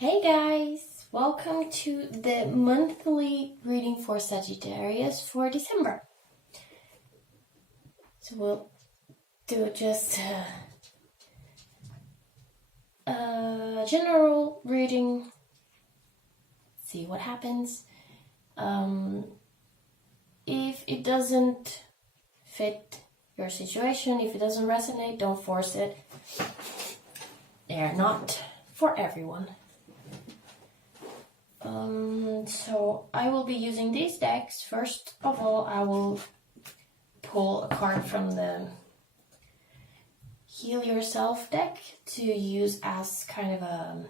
Hey guys, welcome to the monthly reading for Sagittarius for December. So we'll do just a general reading, see what happens. If it doesn't fit your situation, if it doesn't resonate, don't force it. They're not for everyone. So I will be using these decks. First of all, I will pull a card from the Heal Yourself deck to use as kind of a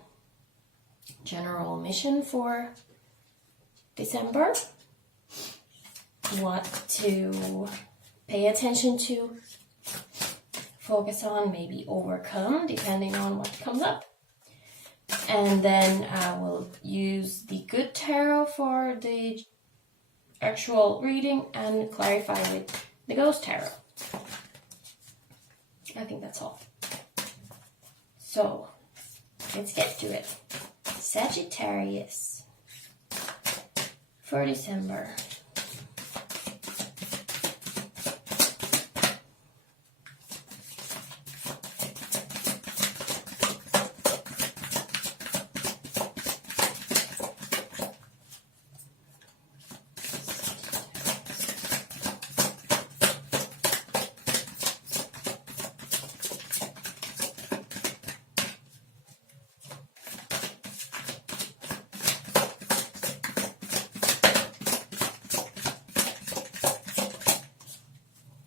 general mission for December. What to pay attention to, focus on, maybe overcome, depending on what comes up. And then I will use the Good Tarot for the actual reading and clarify with the Ghost Tarot. I think that's all. So, let's get to it. Sagittarius for December.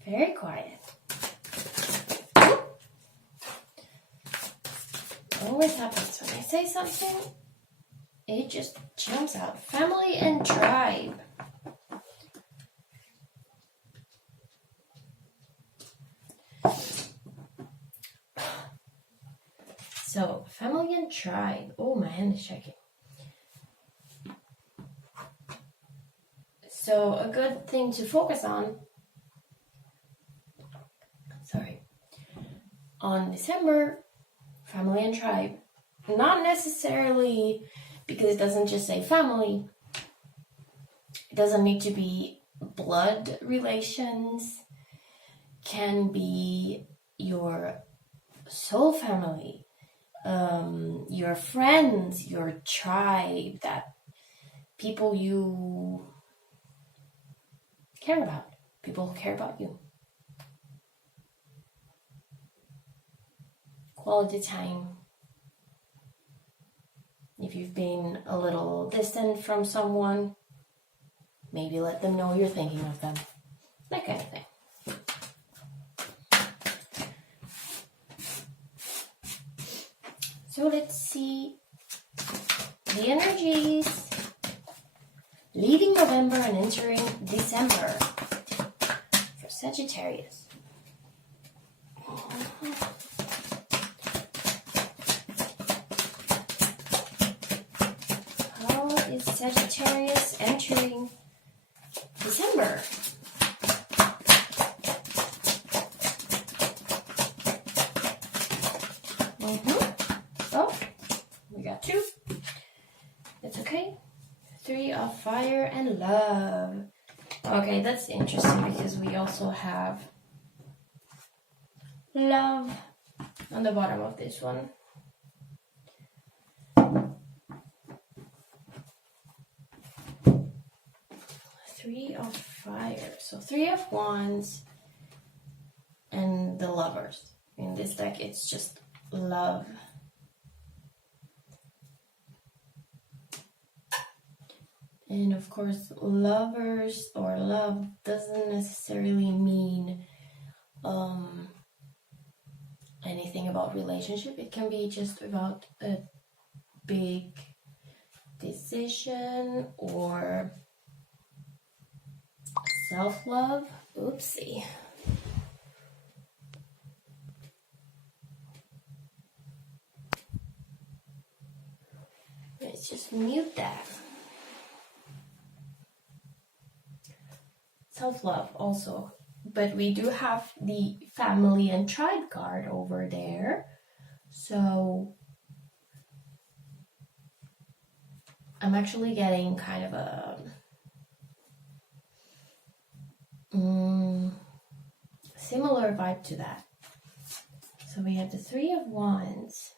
Very quiet. Always happens when I say something, it just jumps out. Family and tribe. So, family and tribe. Oh, my hand is shaking. So, a good thing to focus on on December, family and tribe. Not necessarily because it doesn't just say family. It doesn't need to be blood relations. Can be your soul family, your friends, your tribe, that people you care about, people who care about you. Quality time. If you've been a little distant from someone, maybe let them know you're thinking of them. That kind of thing. So let's see the energies leaving November and entering December for Sagittarius. Is Sagittarius entering December? Oh, we got two. That's okay. 3 of fire and love. Okay, that's interesting because we also have love on the bottom of this one. 3 of fire. So 3 of wands and the lovers. In this deck, it's just love. And of course, lovers or love doesn't necessarily mean anything about relationship. It can be just about a big decision or self-love. Oopsie. Let's just mute that. Self-love also. But we do have the family and tribe card over there. So I'm actually getting kind of a similar vibe to that. So we have the Three of Wands.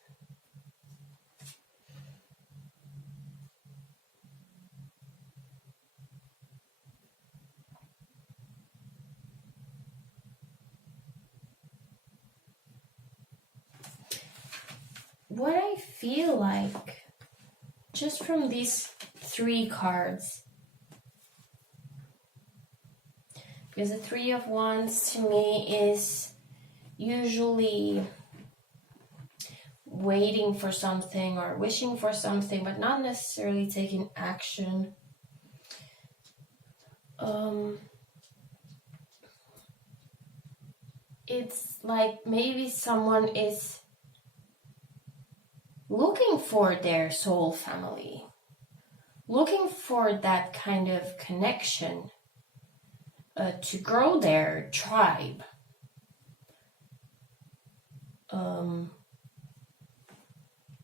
What I feel like, just from these 3 cards, because the Three of Wands to me is usually waiting for something or wishing for something, but not necessarily taking action. It's like maybe someone is looking for their soul family, looking for that kind of connection to grow their tribe.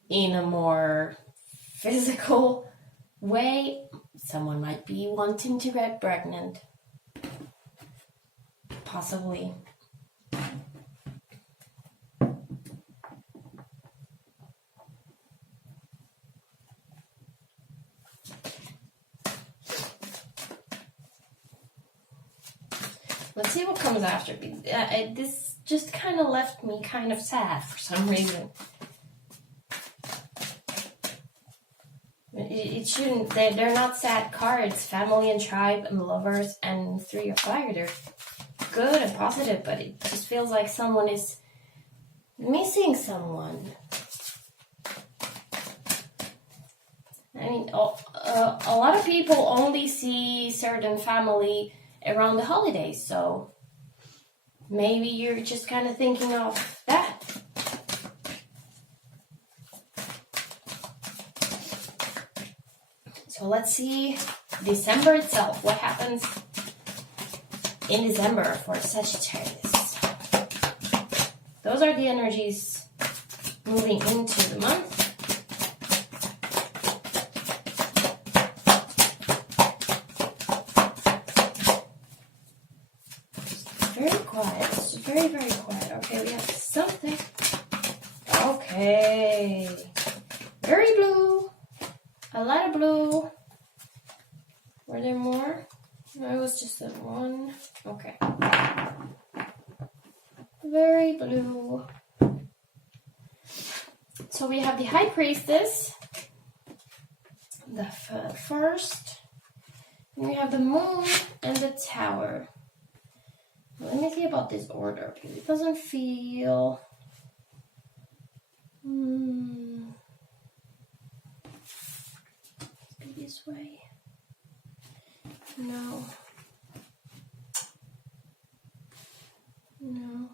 In a more physical way, someone might be wanting to get pregnant. Possibly. Let's see what comes after. This just kind of left me kind of sad for some reason. It shouldn't. They're not sad cards. Family and tribe and lovers and Three of Fire. They're good and positive, but it just feels like someone is missing someone. I mean, a lot of people only see certain family around the holidays, so maybe you're just kind of thinking of that. So let's see December itself. What happens in December for Sagittarius? Those are the energies moving into the month. Very quiet. It's very, very quiet. Okay, we have something. Okay. Very blue. A lot of blue. Were there more? No, it was just that one. Okay. Very blue. So we have the High Priestess. The first. And we have the Moon and the Tower. Let me see about this order, because it doesn't feel... Be this way. No. No.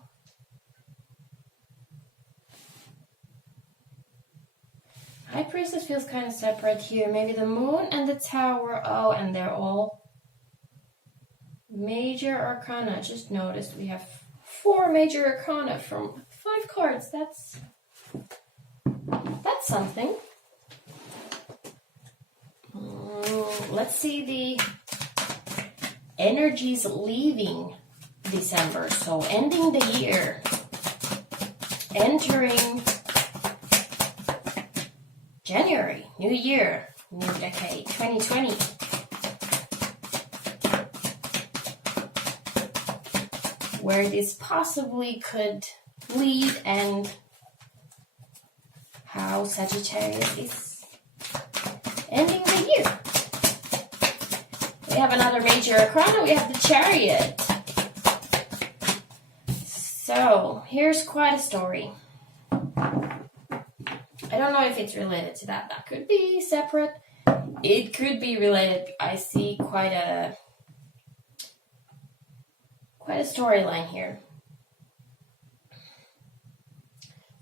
High Priestess feels kind of separate here. Maybe the Moon and the Tower. Oh, and they're all Major Arcana. Just noticed we have 4 Major Arcana from 5 cards. That's something. Let's see the energies leaving December. So ending the year, entering January, new year, new decade, 2020. Where this possibly could lead and how Sagittarius is ending the year. We have another Major Arcana. We have the Chariot. So here's quite a story. I don't know if it's related to that. That could be separate. It could be related. I see quite a storyline here.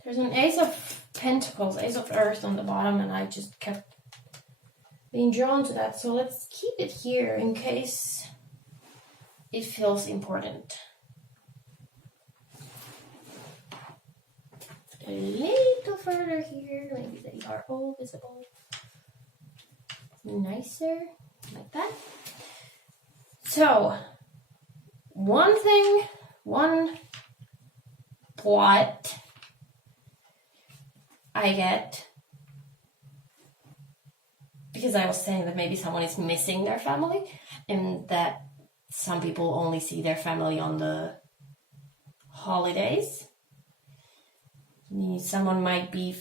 There's an Ace of Pentacles, Ace of Earth on the bottom, and I just kept being drawn to that. So let's keep it here in case it feels important. A little further here, maybe they are all visible. nicer, like that. So, one plot I get, because I was saying that maybe someone is missing their family, and that some people only see their family on the holidays. Someone might be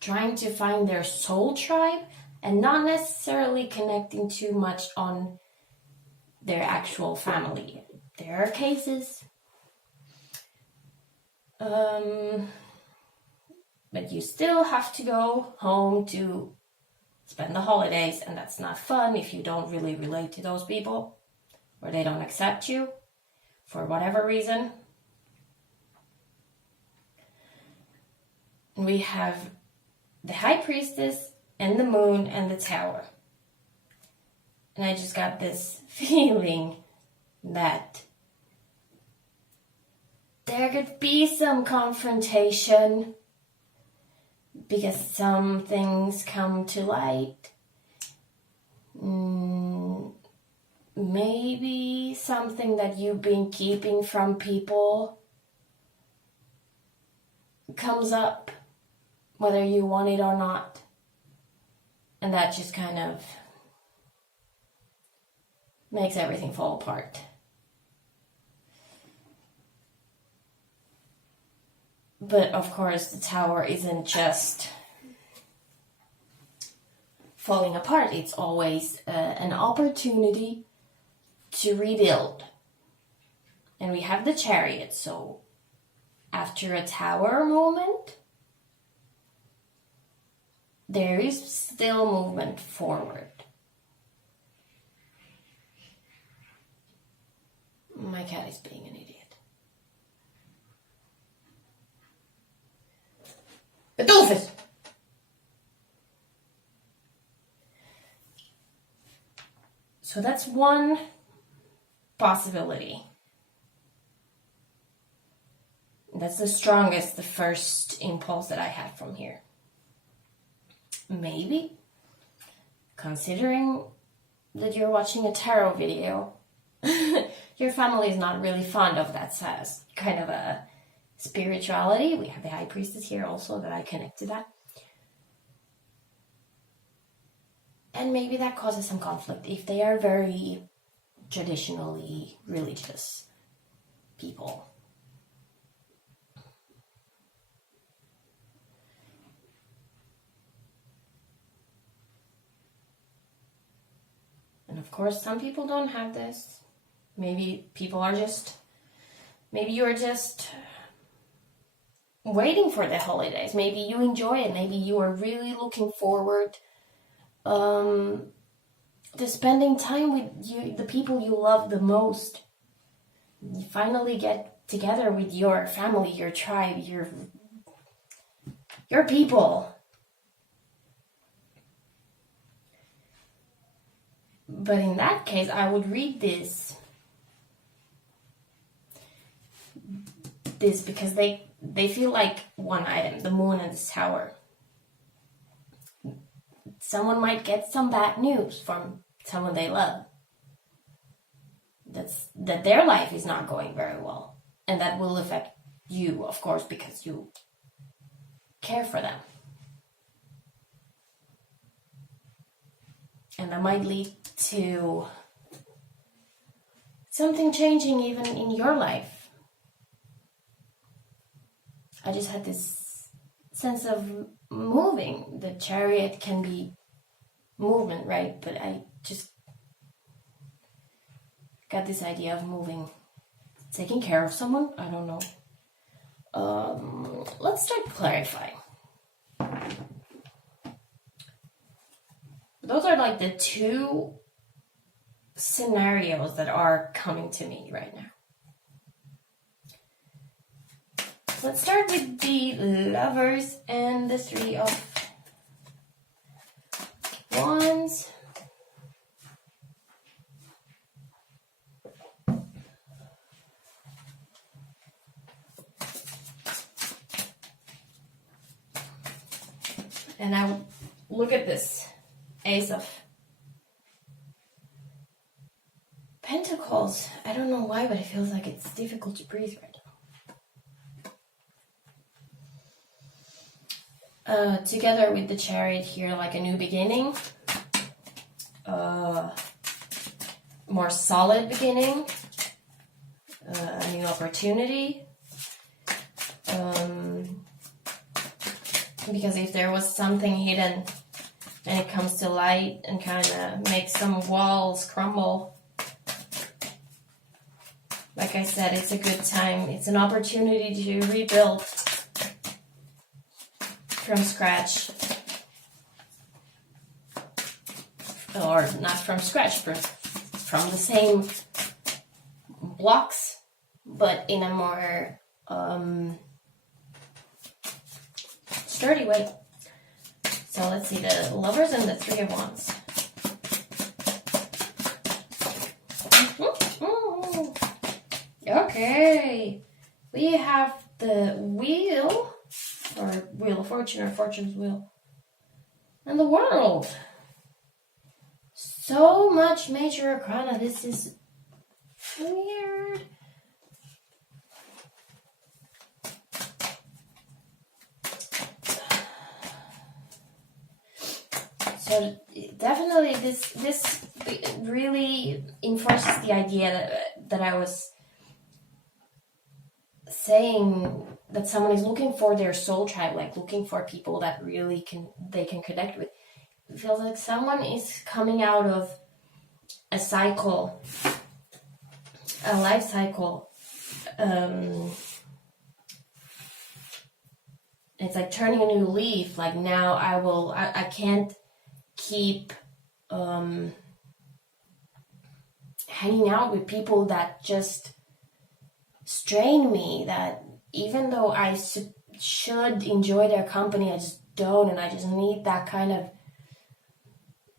trying to find their soul tribe and not necessarily connecting too much on their actual family. There are cases, but you still have to go home to spend the holidays, and that's not fun if you don't really relate to those people or they don't accept you for whatever reason. We have the High Priestess and the Moon and the Tower. And I just got this feeling that there could be some confrontation because some things come to light. Maybe something that you've been keeping from people comes up, whether you want it or not. And that just kind of makes everything fall apart. But of course, the Tower isn't just falling apart. It's always an opportunity to rebuild. And we have the Chariot, so after a Tower moment, there is still movement forward. My cat is being an idiot. A doofus! So that's one possibility. That's the strongest, the first impulse that I had from here. Maybe, considering that you're watching a tarot video, your family is not really fond of that kind of a spirituality. We have the High Priestess here also that I connect to that. And maybe that causes some conflict if they are very traditionally religious people. And of course, some people don't have this. Maybe you're just waiting for the holidays. Maybe you enjoy it. Maybe you are really looking forward to spending time with the people you love the most. You finally get together with your family, your tribe, your people. But in that case, I would read this because they feel like one item, the Moon and the Tower. Someone might get some bad news from someone they love. That their life is not going very well. And that will affect you, of course, because you care for them. And that might lead to something changing even in your life. I just had this sense of moving. The Chariot can be movement, right? But I just got this idea of moving, taking care of someone. I don't know. Let's start clarifying. Those are like the two scenarios that are coming to me right now. Let's start with the Lovers and the Three of Wands. And I look at this Ace of Pentacles. I don't know why, but it feels like it's difficult to breathe right now. Together with the Chariot here, like a new beginning. More solid beginning. A new opportunity. Because if there was something hidden and it comes to light and kind of makes some walls crumble, like I said, it's a good time. It's an opportunity to rebuild from scratch. Or not from scratch, but from the same blocks, but in a more sturdy way. So let's see, the Lovers and the Three of Wands. Okay, we have the Wheel, or Wheel of Fortune, or Fortune's Wheel, and the World. So much major arcana. This is weird. So definitely this really enforces the idea that I was saying, that someone is looking for their soul tribe, like looking for people that really they can connect with. It feels like someone is coming out of a cycle, a life cycle. It's like turning a new leaf. Like now I can't keep hanging out with people that just strain me, that even though I should enjoy their company, I just don't, and I just need that kind of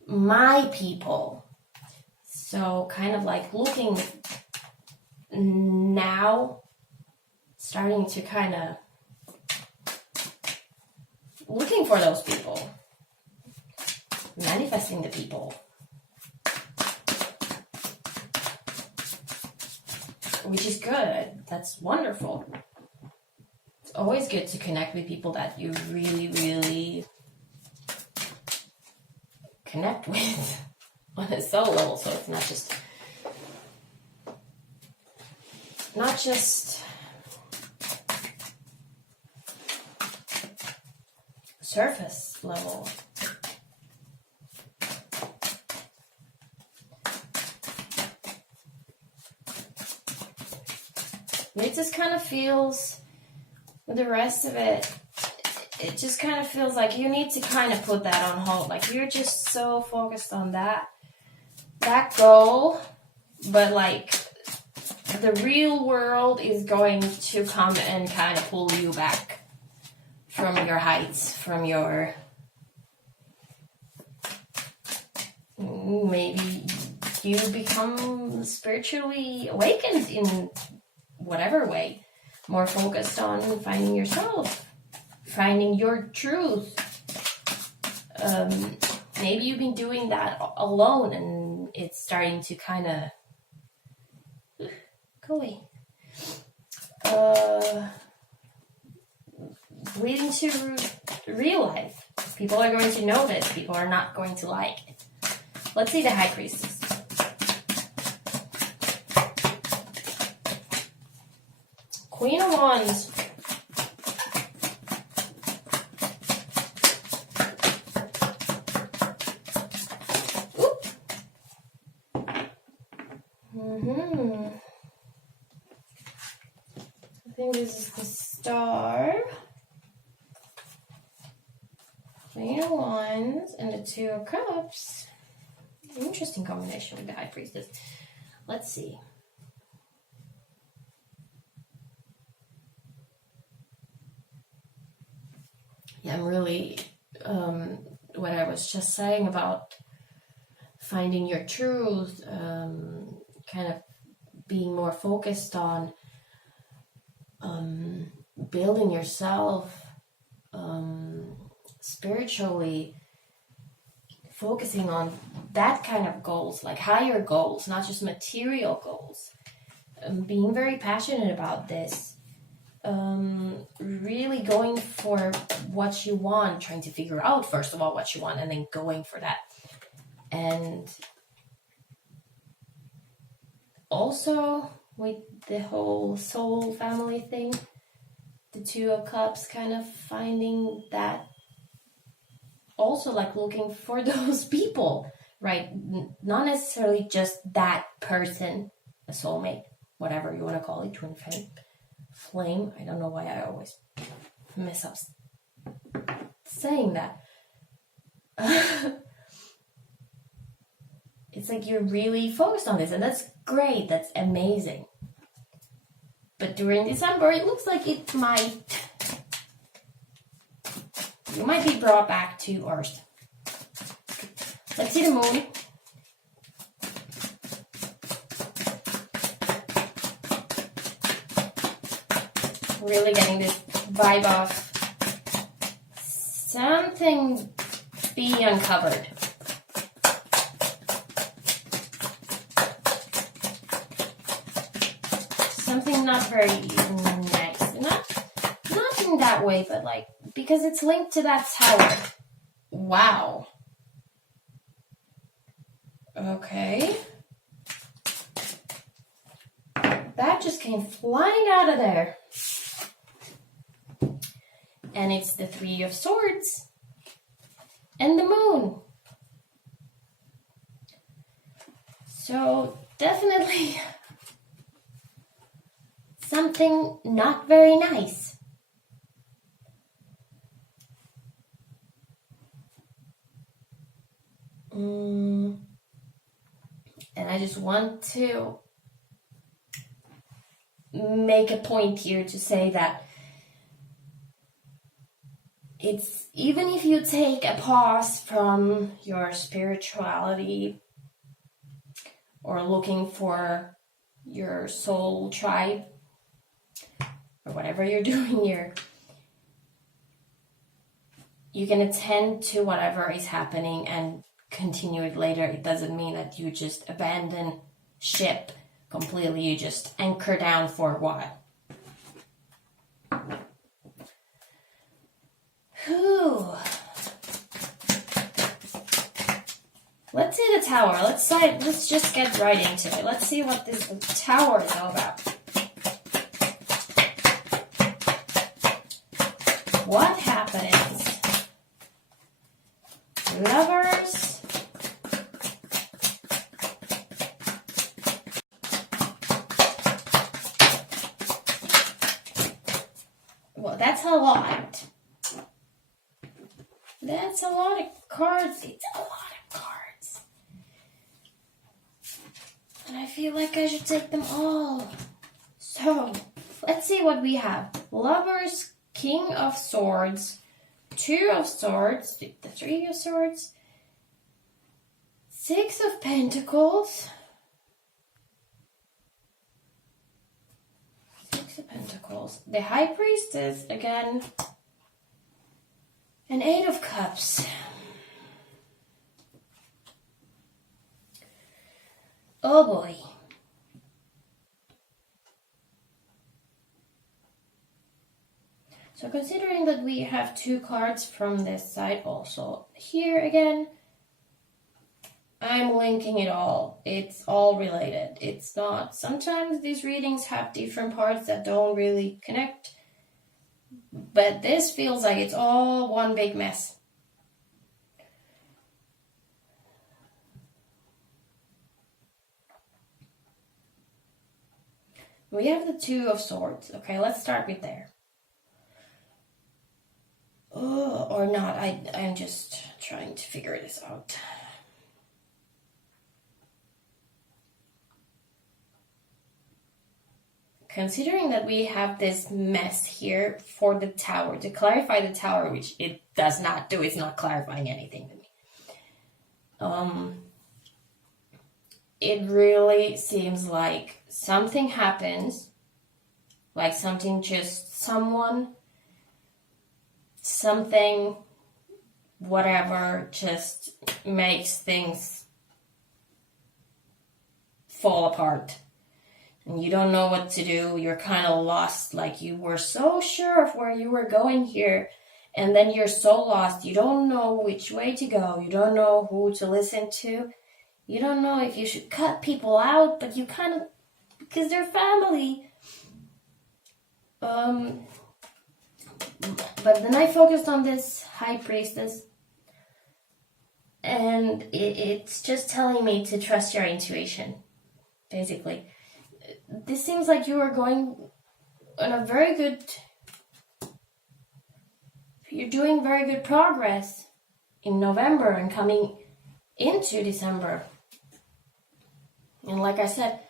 my people. So kind of like looking now, starting to kind of looking for those people, manifesting the people, which is good. That's wonderful. It's always good to connect with people that you really, really connect with on a soul level, so it's not just surface level. It just kind of feels, with the rest of it, it just kind of feels like you need to kind of put that on hold. Like you're just so focused on that goal, but like the real world is going to come and kind of pull you back from your heights, from your, maybe you become spiritually awakened in whatever way, more focused on finding yourself, finding your truth. Maybe you've been doing that alone and it's starting to kind of go away. Leading to real life. People are going to notice. People are not going to like it. Let's see the High Priestess. Queen of Wands. Oop. I think this is the Star. Queen of Wands and the Two of Cups. Interesting combination with the High Priestess. Let's see. Yeah, I'm really, what I was just saying about finding your truth, kind of being more focused on building yourself spiritually, focusing on that kind of goals, like higher goals, not just material goals. Being very passionate about this. Really going for what you want, trying to figure out first of all what you want and then going for that. And also with the whole soul family thing, the Two of Cups, kind of finding that, also like looking for those people, right? Not necessarily just that person, a soulmate, whatever you want to call it, twin flame. I don't know why I always mess up saying that. It's like you're really focused on this, and that's great, that's amazing. But during December, it looks like you might be brought back to Earth. Let's see the moon. Really getting this vibe of something being uncovered. Something not very nice. Not in that way, but like, because it's linked to that tower. Wow. Okay. That just came flying out of there. And it's the Three of Swords and the moon. So definitely something not very nice. And I just want to make a point here to say that it's, even if you take a pause from your spirituality or looking for your soul tribe or whatever you're doing here, you can attend to whatever is happening and continue it later. It doesn't mean that you just abandon ship completely. You just anchor down for a while. Whew. Let's see the tower. Let's just get right into it. Let's see what this tower is all about. What happens? Lovers. Well, that's a lot. That's a lot of cards. It's a lot of cards. And I feel like I should take them all. So, let's see what we have. Lovers, King of Swords, Two of Swords, the Three of Swords, Six of Pentacles, Six of Pentacles, the High Priestess again, and Eight of Cups. Oh boy. So considering that we have two cards from this side also, here again, I'm linking it all. It's all related. It's not, sometimes these readings have different parts that don't really connect, but this feels like it's all one big mess. We have the Two of Swords. Okay, let's start with there. Oh, or not. I'm just trying to figure this out. Considering that we have this mess here for the tower, to clarify the tower, which it does not do, it's not clarifying anything to me. It really seems like something happens, like something whatever just makes things fall apart. And you don't know what to do. You're kind of lost. Like you were so sure of where you were going here. And then you're so lost. You don't know which way to go. You don't know who to listen to. You don't know if you should cut people out. But you kind of, because they're family. But then I focused on this high priestess. And it's just telling me to trust your intuition. Basically. This seems like you are going on a very good... You're doing very good progress in November and coming into December. And like I said,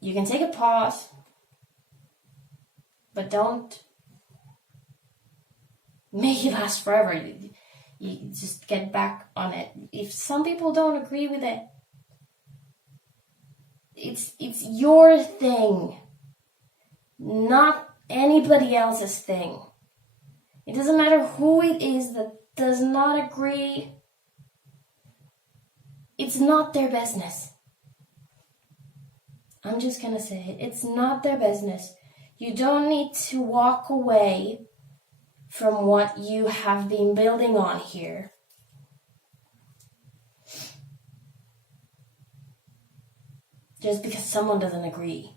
you can take a pause, but don't make it last forever. You just get back on it. If some people don't agree with it, it's your thing, not anybody else's thing. It doesn't matter who it is that does not agree. It's not their business. I'm just gonna say it. It's not their business. You don't need to walk away from what you have been building on here. Just because someone doesn't agree.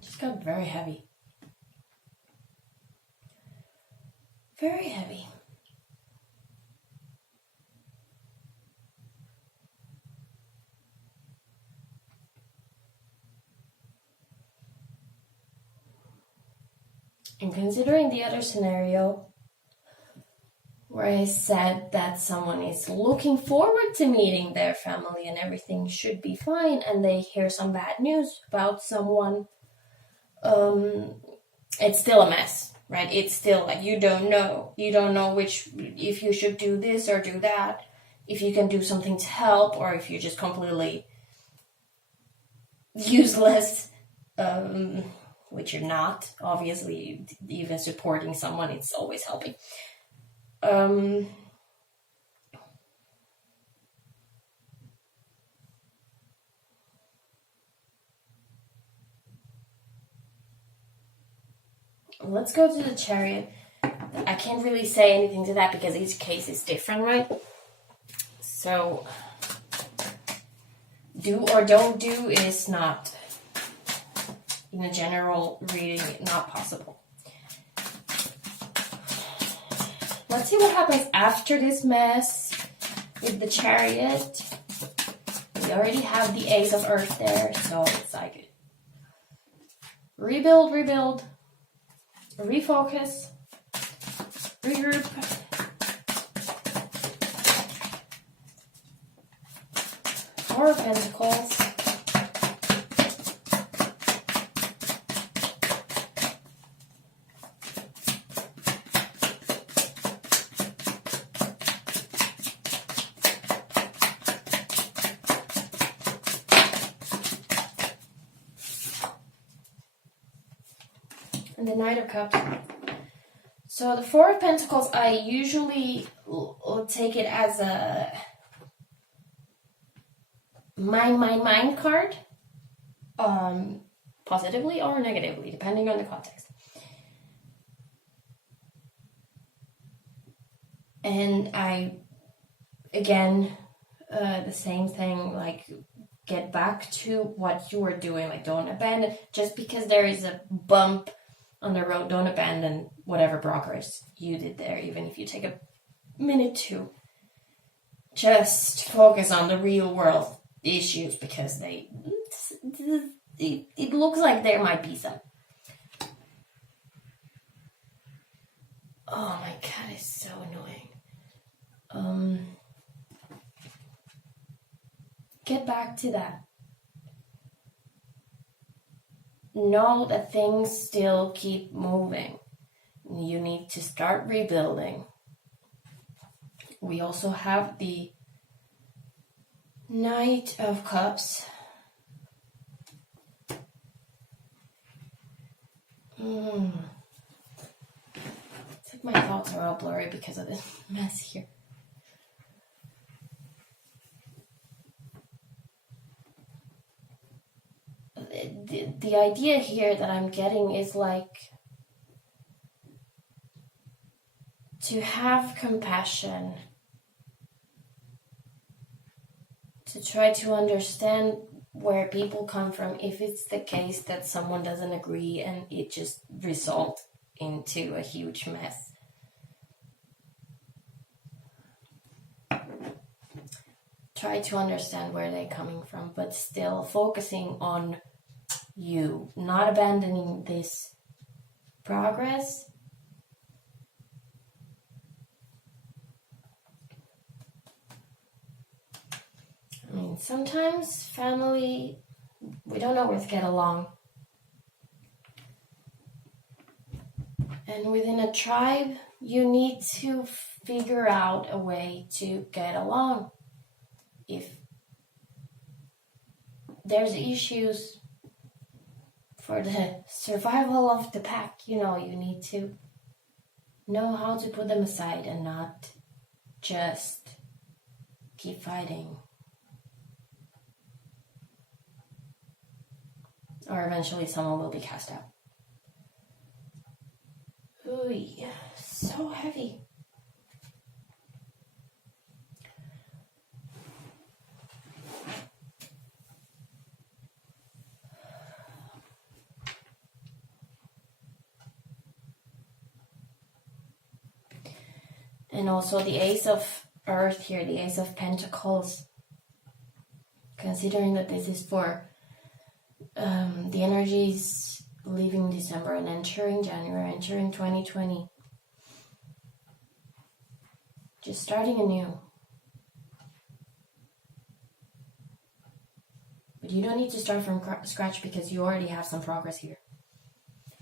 Just got very heavy. Very heavy. And considering the other scenario where I said that someone is looking forward to meeting their family and everything should be fine, and they hear some bad news about someone, it's still a mess, right? It's still like you don't know which, if you should do this or do that, if you can do something to help, or if you're just completely useless, which you're not. Obviously, even supporting someone, it's always helping. Let's go to the Chariot. I can't really say anything to that because each case is different, right? So, do or don't do is not, in a general reading, not possible. Let's see what happens after this mess with the Chariot. We already have the Ace of Earth there, so it's like rebuild, refocus, regroup. Four of Pentacles. And the Knight of Cups. So the Four of Pentacles, I usually take it as a mind card, positively or negatively, depending on the context. And I, again, the same thing, like, get back to what you were doing. Like, don't abandon, just because there is a bump on the road, don't abandon whatever progress you did there, even if you take a minute to just focus on the real world issues, because it looks like there might be some. Oh my god, it's so annoying. Get back to that. Know that things still keep moving. You need to start rebuilding. We also have the Knight of Cups. It's like my thoughts are all blurry because of this mess here. The idea here that I'm getting is like to have compassion, to try to understand where people come from if it's the case that someone doesn't agree and it just results into a huge mess. Try to understand where they're coming from, but still focusing on you, not abandoning this progress. I mean, sometimes family, we don't always get along. And within a tribe, you need to figure out a way to get along. If there's issues for the survival of the pack, you need to know how to put them aside and not just keep fighting. Or eventually someone will be cast out. Ooh, yeah, so heavy. And also the Ace of Earth here, the Ace of Pentacles. Considering that this is for the energies leaving December and entering January, entering 2020. Just starting anew. But you don't need to start from scratch because you already have some progress here.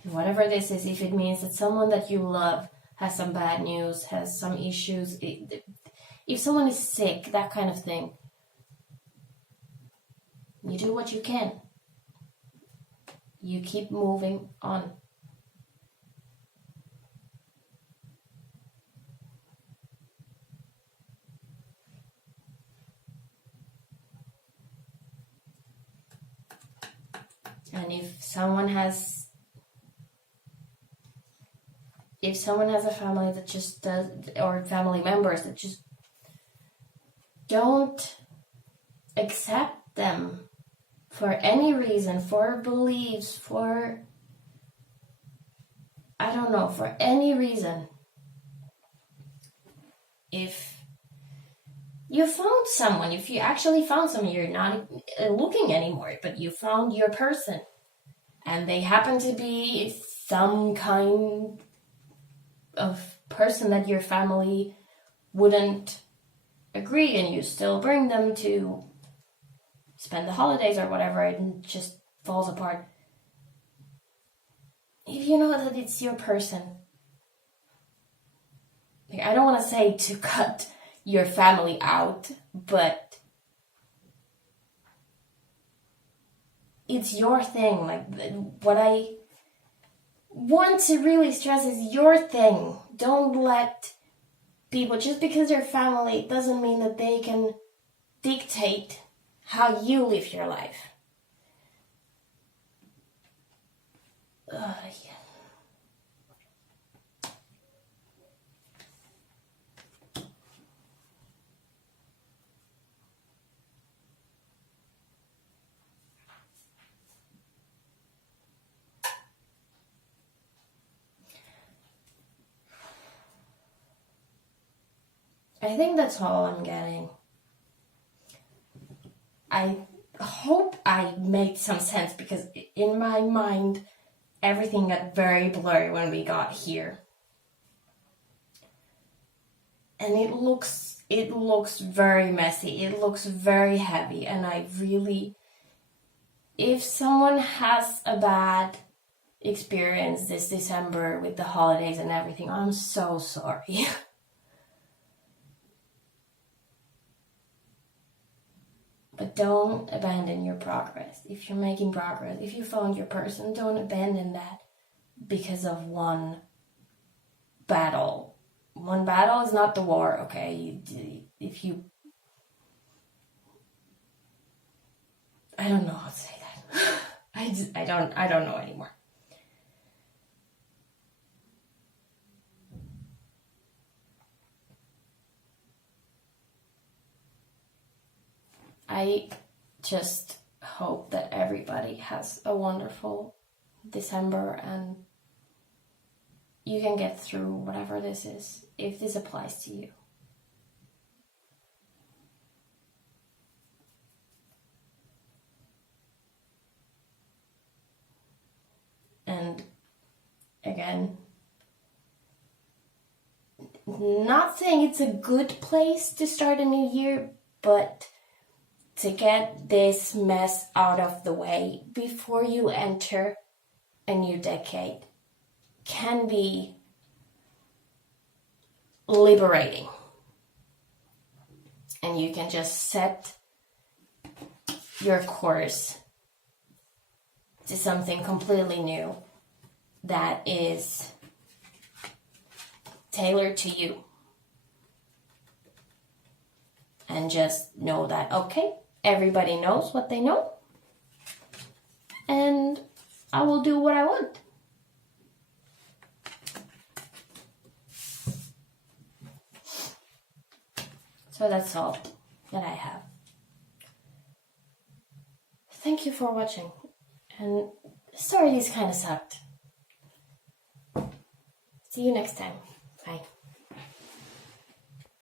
And whatever this is, if it means that someone that you love has some bad news, has some issues, if someone is sick, that kind of thing, you do what you can. You keep moving on. And if someone has a family that just does, or family members that just don't accept them for any reason, for beliefs, for any reason. If you found someone, if you actually found someone, you're not looking anymore, but you found your person, and they happen to be some kind of person that your family wouldn't agree, and you still bring them to spend the holidays or whatever, and it just falls apart. If you know that it's your person, I don't want to say to cut your family out, but it's your thing. Like, what I want to really stress is your thing. Don't let people, just because they're family, doesn't mean that they can dictate how you live your life. Yeah. I think that's all I'm getting. I hope I made some sense, because in my mind, everything got very blurry when we got here. And it looks very messy. It looks very heavy. And I really, if someone has a bad experience this December with the holidays and everything, I'm so sorry. But don't abandon your progress. If you're making progress, if you found your person, don't abandon that because of one battle. One battle is not the war, okay? If you... I don't know how to say that. I don't know anymore. I just hope that everybody has a wonderful December and you can get through whatever this is, if this applies to you. And again, not saying it's a good place to start a new year, but to get this mess out of the way before you enter a new decade can be liberating. And you can just set your course to something completely new that is tailored to you. And just know that, okay, everybody knows what they know, and I will do what I want. So that's all that I have. Thank you for watching, and sorry these kind of sucked. See you next time. Bye.